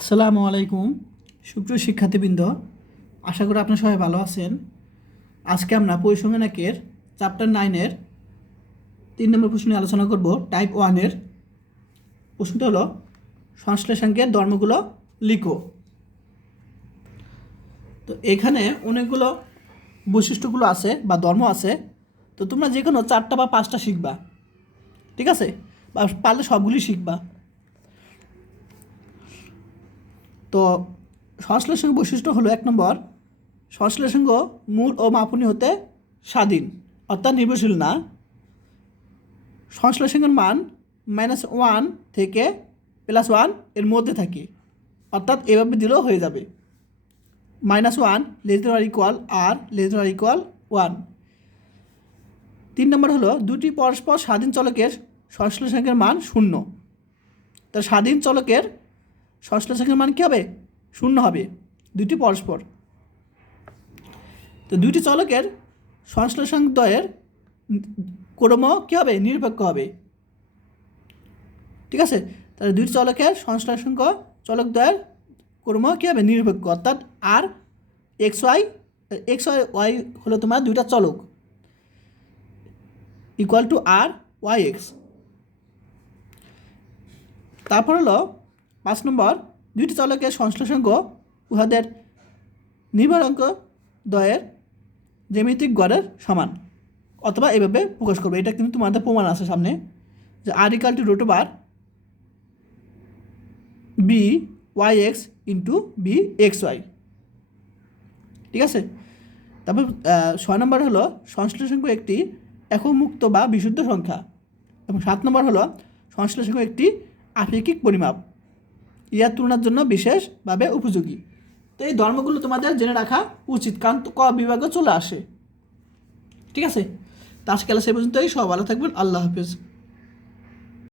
আসসালামু আলাইকুম সুপ্রিয় শিক্ষার্থীবৃন্দ, আশা করি আপনারা সবাই ভালো আছেন। আজকে আমরা পরিসংখ্যানের চ্যাপ্টার 9-এর 3 নম্বর প্রশ্ন নিয়ে আলোচনা করব। টাইপ 1-এর প্রশ্নটা হলো সংশ্লেষাঙ্কের ধর্মগুলো লিখো। তো এখানে অনেকগুলো বৈশিষ্ট্যগুলো আছে বা ধর্ম আছে। তো তোমরা যে কোনো 4টা বা 5টা শিখবা, ঠিক আছে, বা পারলে সবগুলি শিখবা। তো সংশ্লেষাঙ্ক বৈশিষ্ট্য হলো 1 নম্বর, সংশ্লেষাঙ্ক মূল ও মাপনী হতে স্বাধীন অর্থাৎ নির্ভরশীল না। সংশ্লেষাঙ্কের মান -1 থেকে +1 এর মধ্যে থাকে, অর্থাৎ এভাবে দিলেও হয়ে যাবে। -1 ≤ আর ≤1। 3 নম্বর হলো দুটি পরস্পর স্বাধীন চলকের সংশ্লেষাঙ্কের মান 0। তার স্বাধীন চলকের সংশ্লেষাঙ্কের মান কী হবে? 0 হবে, দুটি পরস্পর। তো দুইটি চলকের সংশ্লেষাঙ্ক দ্বয়ের ক্রম কী হবে? নিরপেক্ষ হবে, ঠিক আছে। তাহলে দুইটি চলকের সংশ্লেষাঙ্ক চলক দ্বয়ের ক্রম কী হবে? নিরপেক্ষ, অর্থাৎ আর এক্স ওয়াই হলো তোমার দুইটা চলক = আর ওয়াই এক্স। তারপর হলো 5 নম্বর, দুইটি চলকের সংশ্লেষাঙ্ক উহাদের নির্ভরাঙ্ক দ্বয়ের জ্যামিতিক গড়ের সমান, অথবা এভাবে প্রকাশ করবে। এটা কিন্তু তোমাদের প্রমাণ আছে সামনে, যে আর √√b yx × bxy, ঠিক আছে। তারপর 6 নম্বর হলো সংশ্লেষাঙ্ক একটি একক মুক্ত বা বিশুদ্ধ সংখ্যা, এবং 7 নম্বর হলো সংশ্লেষাঙ্ক একটি আপেক্ষিক পরিমাপ, ইয়ার তুলনার জন্য বিশেষভাবে উপযোগী। তো এই ধর্মগুলো তোমাদের জেনে রাখা উচিত, কারণ ক বিভাগে চলে আসে, ঠিক আছে। তো আজকে ক্লাস এই পর্যন্তই। সব ভালো থাকবেন, আল্লাহ হাফেজ।